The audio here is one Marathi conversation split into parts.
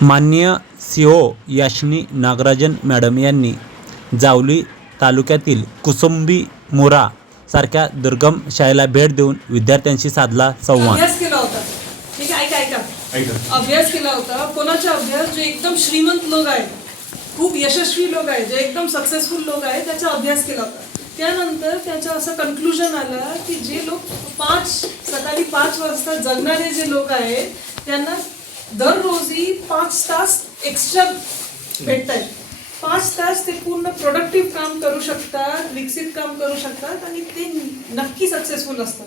माननीय C O Yashini Nagarajan madam यांनी जावली तालुक्यातील कुसुंबी मोरा सारख्या दुर्गम शाळेला भेट देऊन विद्यार्थ्यांशी साधला संवाद. अभ्यास केला होता. ठीक आहे ऐका ऐका. अभ्यास केला होता. कोणाचा अभ्यास? जे एकदम श्रीमंत लोक आहेत. खूप यशस्वी लोक आहेत. जे एकदम सक्सेसफुल लोक आहेत त्याचा अभ्यास केला होता. त्यानंतर त्याचं असं कन्क्लुजन आलं की जे लोक पाच सकाळी पाच वाजता जगणारे जे लोक आहेत त्यांना दररोजी पाच तास एक्स्ट्रा भेटत आहेत पाच तास ते पूर्ण प्रोडक्टिव्ह काम करू शकतात विकसित काम करू शकतात आणि ते नक्की सक्सेसफुल असतात.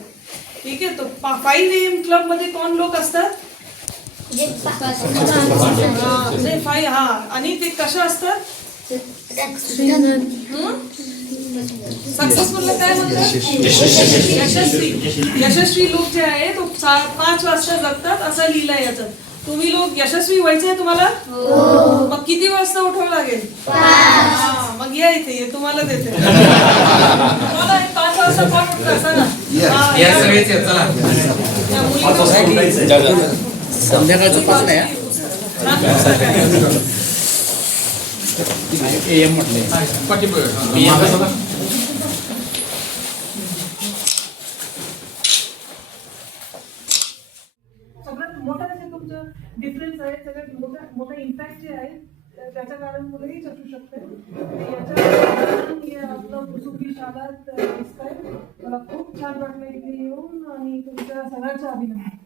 ठीक आहे तो फाईव्ह एम क्लबमध्ये कोण लोक असतात? हा, म्हणजे फाय हा आणि ते कशा असतात? सक्सेसफुलला काय म्हणतात? यशस्वी. यशस्वी. लोक जे आहे तो सा- पाच वाजता जगतात असं लिहिलंय याच्यात तुम्ही लोक यशस्वी व्हायचे तुम्हाला? मग किती वाजता उठावं लागेल? हा, मग या इथे ये, तुम्हाला देते. तुम्हाला पाच वाजता हा, चला. संध्याकाळचं पाच नाही हा? छान पुस्तक आहे. AM म्हटलंय. PM. सगळ्यात मोठा जे तुमचं डिफरन्स आहे सगळ्यात मोठा मोठा इम्पॅक्ट जे आहे त्याचं त्याच्या कारण मुलंही असू शकते याच्या आपलं शाळात मला खूप छान वाटलं इथे येऊन आणि तुमच्या सगळ्याच्या अभिनंदन.